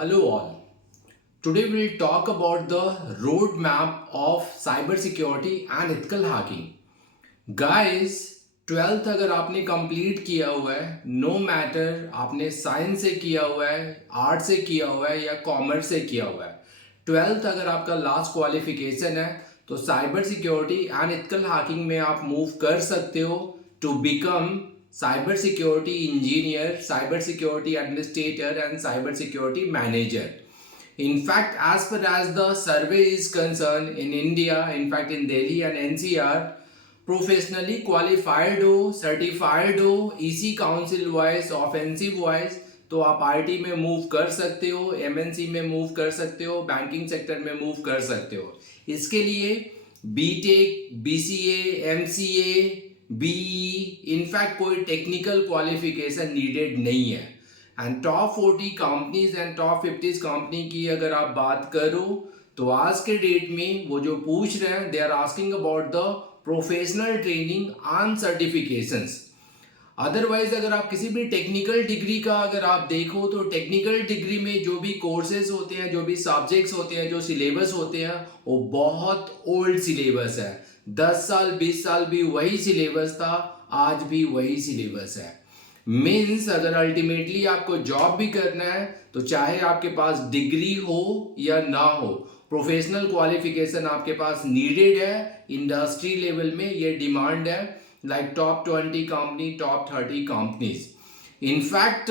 Hello all. Today we'll talk about the roadmap of cybersecurity and ethical hacking. Guys, 12th अगर आपने complete किया हुआ है, no matter आपने साइंस से किया हुआ है, आर्ट से किया हुआ है या कॉमर्स से किया हुआ है, 12th अगर आपका लास्ट क्वालिफिकेशन है तो cyber security and ethical hacking में आप मूव कर सकते हो to become cyber security engineer, cyber security administrator and cyber security manager. In fact, as far as the survey is concerned in India, in fact in Delhi and NCR, professionally qualified हो, certified हो, EC council wise, offensive wise, तो आप IT में move कर सकते हो, MNC में move कर सकते हो, बैंकिंग सेक्टर में मूव कर सकते हो. इसके लिए BTech, BCA, MCA, BE, in fact कोई टेक्निकल क्वालिफिकेशन नीडेड नहीं है. And top 40 companies and top 50 company की अगर आप बात करो तो आज के डेट में वो जो पूछ रहे हैं, they are asking about the professional training and certifications. Otherwise अगर आप किसी भी टेक्निकल डिग्री का अगर आप देखो तो टेक्निकल डिग्री में जो भी कोर्सेज होते हैं, जो भी सब्जेक्ट्स होते हैं, जो सिलेबस होते हैं, वो बहुत ओल्ड सिलेबस है. 10 साल 20 साल भी वही सिलेबस था, आज भी वही सिलेबस है. मीन्स अगर अल्टीमेटली आपको जॉब भी करना है तो चाहे आपके पास डिग्री हो या ना हो, प्रोफेशनल क्वालिफिकेशन आपके पास नीडेड है. इंडस्ट्री लेवल में ये डिमांड है, like top 20 company, top 30 companies. In fact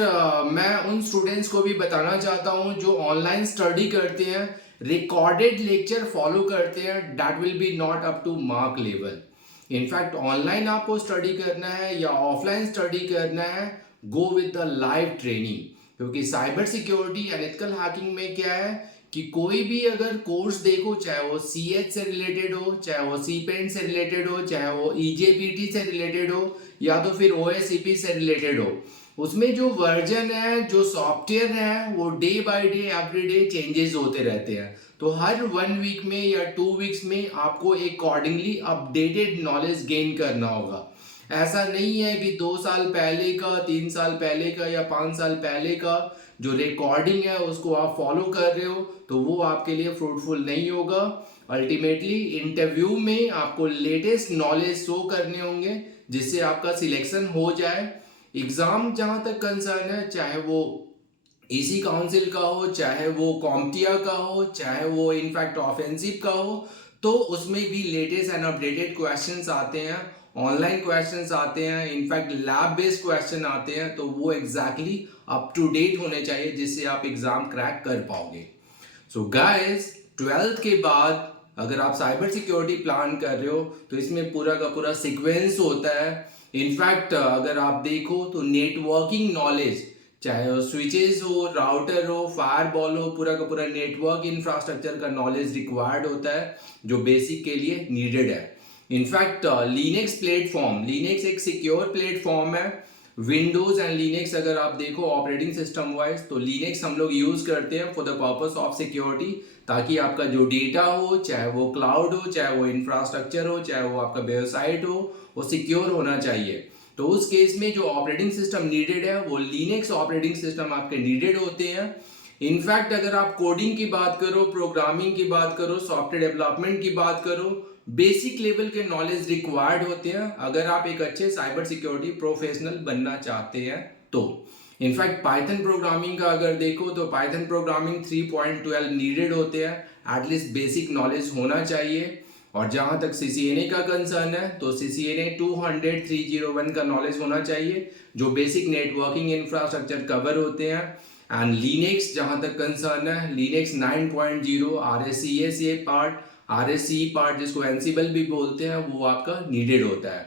मैं उन स्टूडेंट्स को भी बताना चाहता हूँ जो ऑनलाइन स्टडी करते हैं, रिकॉर्डेड लेक्चर फॉलो करते हैं, that will be not up to mark level. In fact online आपको स्टडी करना है या ऑफलाइन स्टडी करना है, go with the live training. क्योंकि cyber security and ethical hacking में क्या है कि कोई भी अगर कोर्स देखो, चाहे वो सीएच से रिलेटेड हो, चाहे वो सीपेंट से रिलेटेड हो, चाहे वो ईजेपीटी से रिलेटेड हो या तो फिर ओएससीपी से रिलेटेड हो, उसमें जो वर्जन है, जो सॉफ्टवेयर है, वो day by day every day changes होते रहते हैं. तो हर 1 वीक में या 2 वीक्स में आपको अकॉर्डिंगली अपडेटेड नॉलेज गेन करना होगा. ऐसा नहीं है कि 2 साल पहले का, 3 साल पहले का या 5 साल पहले का जो रिकॉर्डिंग है उसको आप फॉलो कर रहे हो तो वो आपके लिए फ्रूटफुल नहीं होगा. अल्टीमेटली इंटरव्यू में आपको लेटेस्ट नॉलेज शो करने होंगे जिससे आपका सिलेक्शन हो जाए. एग्ज़ाम जहाँ तक कंसर्न है, चाहे वो ईसी काउंसिल का हो, चाहे वो कॉम्टिया का हो, चाहे वो इनफैक्ट ऑफेंसिव का हो, तो उसमें भी लेटेस्ट एंड अपडेटेड क्वेश्चंस आते हैं, ऑनलाइन क्वेश्चंस आते हैं, इनफैक्ट लैब बेस्ड क्वेश्चन आते हैं. तो वो एग्जैक्टली अप टू डेट होने चाहिए जिससे आप एग्जाम क्रैक कर पाओगे. सो गाइस, 12th के बाद अगर आप साइबर सिक्योरिटी प्लान कर रहे हो तो इसमें पूरा का पूरा सीक्वेंस होता है. इनफैक्ट अगर आप देखो तो नेटवर्किंग नॉलेज, चाहे वो स्विचेस हो, राउटर हो, फायरवॉल हो, पूरा का पूरा नेटवर्क इंफ्रास्ट्रक्चर का नॉलेज रिक्वायर्ड होता है जो बेसिक के लिए नीडेड है. इनफैक्ट लिनक्स प्लेटफॉर्म, लिनक्स एक सिक्योर प्लेटफॉर्म है. विंडोज एंड लिनक्स अगर आप देखो ऑपरेटिंग सिस्टम वाइज, तो लिनक्स हम लोग यूज करते हैं for the purpose of security, ताकि आपका जो डेटा हो, चाहे वो क्लाउड हो, चाहे वो इंफ्रास्ट्रक्चर हो, चाहे वो आपका वेबसाइट हो, वो सिक्योर होना चाहिए. तो उस केस में जो ऑपरेटिंग सिस्टम नीडेड है वो लिनक्स ऑपरेटिंग सिस्टम आपके नीडेड होते हैं. इनफैक्ट अगर आप कोडिंग की बात करो, प्रोग्रामिंग की बात करो, सॉफ्टवेयर डेवलपमेंट की बात करो, बेसिक लेवल के नॉलेज रिक्वायर्ड होते हैं अगर आप एक अच्छे साइबर सिक्योरिटी प्रोफेशनल बनना चाहते हैं तो. इनफैक्ट पाइथन प्रोग्रामिंग का अगर देखो तो पाइथन प्रोग्रामिंग 3.12 नीडेड होते हैं, एटलीस्ट बेसिक नॉलेज होना चाहिए. और जहाँ तक सीसीएनए का कंसर्न है तो सीसीएनए 200-301 का नॉलेज होना चाहिए जो बेसिक नेटवर्किंग इंफ्रास्ट्रक्चर कवर होते हैं. एंड लिनक्स जहाँ तक कंसर्न है, लिनक्स 9.0 आरएससीए पार्ट, आरएससी पार्ट जिसको एनसिबल भी बोलते हैं, वो आपका नीडेड होता है.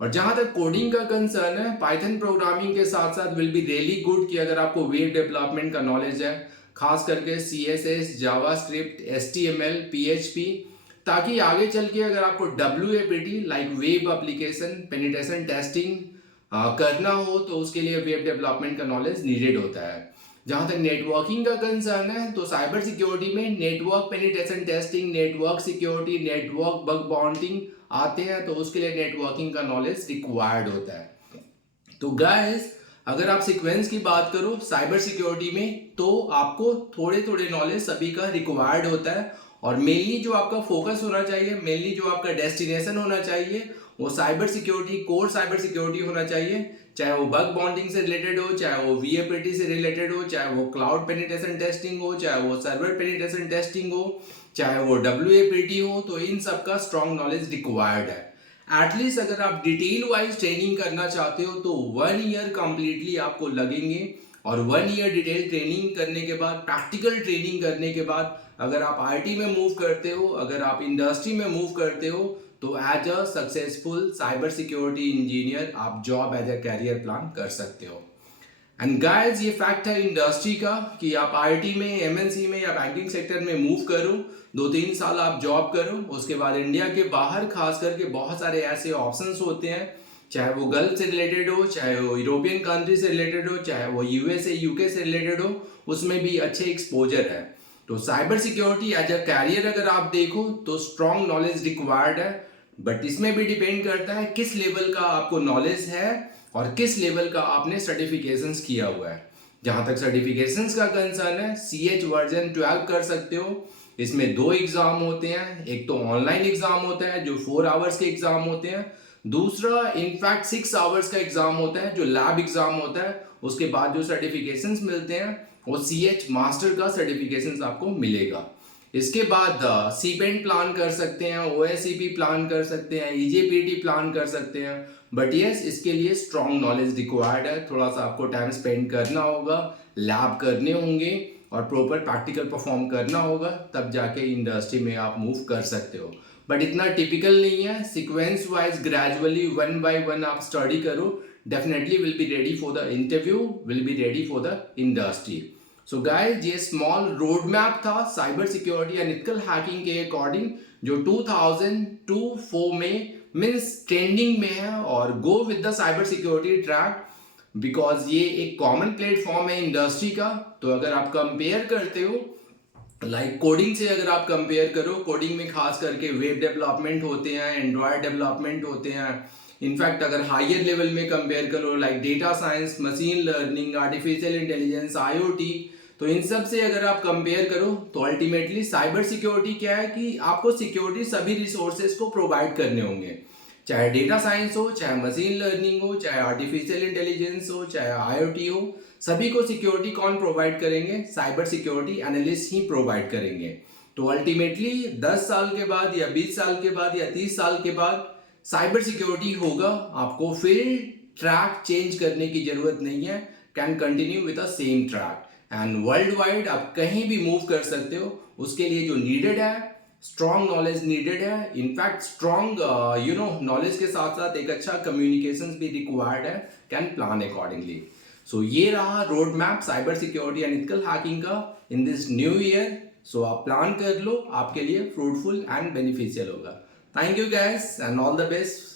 और जहाँ तक कोडिंग का कंसर्न है, पाइथन प्रोग्रामिंग के साथ साथ विल बी रियली गुड कि अगर आपको वेब डेवलपमेंट का नॉलेज है, खास करके सीएसएस, जावास्क्रिप्ट, एचटीएमएल, पीएचपी, ताकि आगे चल के अगर आपको WAPT like web application penetration testing करना हो तो उसके लिए वेब डेवलपमेंट का नॉलेज नीडेड होता है. जहाँ तक नेटवर्किंग का कंसर्न है तो साइबर सिक्योरिटी में network penetration testing, network security, network bug bounting आते हैं, तो उसके लिए नेटवर्किंग का नॉलेज रिक्वायर्ड होता है. तो गाइस, अगर आप सीक्वेंस की बात करो साइबर सिक्योरिटी में, तो आपको थोड़े थोड़े नॉलेज सभी का रिक्वायर्ड होता है, और मेनली जो आपका फोकस होना चाहिए, मेनली जो आपका डेस्टिनेशन होना चाहिए, वो cyber security, core cyber security होना चाहिए। चाहे वो बग बाउंडिंग से रिलेटेड हो, चाहे वो वीएपीटी से रिलेटेड हो, चाहे वो क्लाउड पेनिट्रेशन टेस्टिंग हो, चाहे वो सर्वर पेनिट्रेशन टेस्टिंग हो, चाहे वो डब्ल्यूएपीटी हो, तो इन सब का स्ट्रॉन्ग नॉलेज रिक्वायर्ड है। एटलीस्ट अगर आप डिटेल वाइज ट्रेनिंग करना चाहते हो तो 1 ईयर कंप्लीटली आपको लगेंगे, और 1 ईयर डिटेल ट्रेनिंग करने के बाद, प्रैक्टिकल ट्रेनिंग करने के बाद, अगर आप आईटी में मूव करते हो, अगर आप इंडस्ट्री में मूव करते हो, तो as a successful cyber security engineer आप job as a career plan कर सकते हो। एंड गाइस, ये फैक्ट है इंडस्ट्री का कि आप आईटी में, एमएनसी में या बैंकिंग सेक्टर में मूव करो, 2-3 साल आप जॉब करो, उसके बाद इंडिया के बाहर खास करके बहुत सारे ऐसे ऑप्शंस होते हैं, चाहे वो गल्फ से रिलेटेड हो, चाहे वो यूरोपियन कंट्री से रिलेटेड हो, चाहे वो यूएसए यूके से रिलेटेड हो, उसमें भी अच्छे एक्सपोजर है। तो cyber security as a career अगर आप देखो तो स्ट्रॉन्ग नॉलेज रिक्वायर्ड है, बट इसमें भी डिपेंड करता है किस लेवल का आपको नॉलेज है और किस लेवल का आपने सर्टिफिकेशंस किया हुआ है। जहां तक सर्टिफिकेशंस का कंसर्न है, CH वर्जन 12 कर सकते हो। इसमें 2 एग्जाम होते हैं, एक तो ऑनलाइन एग्जाम होता है जो 4 आवर्स के एग्जाम होते हैं, दूसरा इनफैक्ट 6 आवर्स का एग्जाम होता है जो लैब एग्जाम होता है। उसके बाद जो सर्टिफिकेशंस मिलते हैं वो CH मास्टर का सर्टिफिकेशंस आपको मिलेगा। इसके बाद सीपेंट प्लान कर सकते हैं, OSCP प्लान कर सकते हैं, EJPT प्लान कर सकते हैं, बट यस, इसके लिए स्ट्रॉन्ग नॉलेज रिक्वायर्ड है। थोड़ा सा आपको टाइम स्पेंड करना होगा, लैब करने होंगे और प्रॉपर प्रैक्टिकल परफॉर्म करना होगा, तब जाके इंडस्ट्री में आप मूव कर सकते हो। बट इतना टिपिकल नहीं है, सिक्वेंस वाइज ग्रेजुअली 1 बाय 1 आप स्टडी करो, definitely will be ready for the interview, will be ready for the industry. So guys, ये स्मॉल रोड मैप था cyber security and ethical hacking के अकॉर्डिंग, जो 2002-4 में मीन्स ट्रेंडिंग में है, और गो with the cyber security track, because ये एक कॉमन प्लेटफॉर्म है इंडस्ट्री का। तो अगर आप कंपेयर करते हो कोडिंग से, अगर आप कंपेयर करो, कोडिंग में खास करके वेब डेवलपमेंट होते हैं, एंड्रॉयड डेवलपमेंट होते हैं, इनफैक्ट अगर हायर लेवल में कंपेयर करो data science, machine learning, artificial intelligence, IoT, तो इन सब से अगर आप कंपेयर करो तो अल्टीमेटली साइबर सिक्योरिटी क्या है कि आपको सिक्योरिटी सभी रिसोर्सेज को प्रोवाइड करने होंगे, चाहे डेटा साइंस हो, चाहे मशीन लर्निंग हो, चाहे आर्टिफिशियल इंटेलिजेंस हो, चाहे IoT हो, सभी को सिक्योरिटी कौन प्रोवाइड करेंगे? साइबर सिक्योरिटी एनालिस्ट ही प्रोवाइड करेंगे। तो अल्टीमेटली 10 साल के बाद या 20 साल के बाद या 30 साल के बाद साइबर सिक्योरिटी होगा, आपको फील्ड ट्रैक चेंज करने की जरूरत नहीं है, can continue with the same track, and world wide आप कहीं भी मूव कर सकते हो। उसके लिए जो नीडेड है, स्ट्रॉन्ग नॉलेज नीडेड है, इनफैक्ट स्ट्रॉन्ग नॉलेज के साथ साथ एक अच्छा कम्युनिकेशन भी रिक्वायर्ड है, कैन प्लान अकॉर्डिंगली। सो ये रहा road map cyber security and ethical hacking का इन दिस न्यू ईयर। सो आप प्लान कर लो, आपके लिए फ्रूटफुल एंड बेनिफिशियल होगा। Thank you guys and all the best.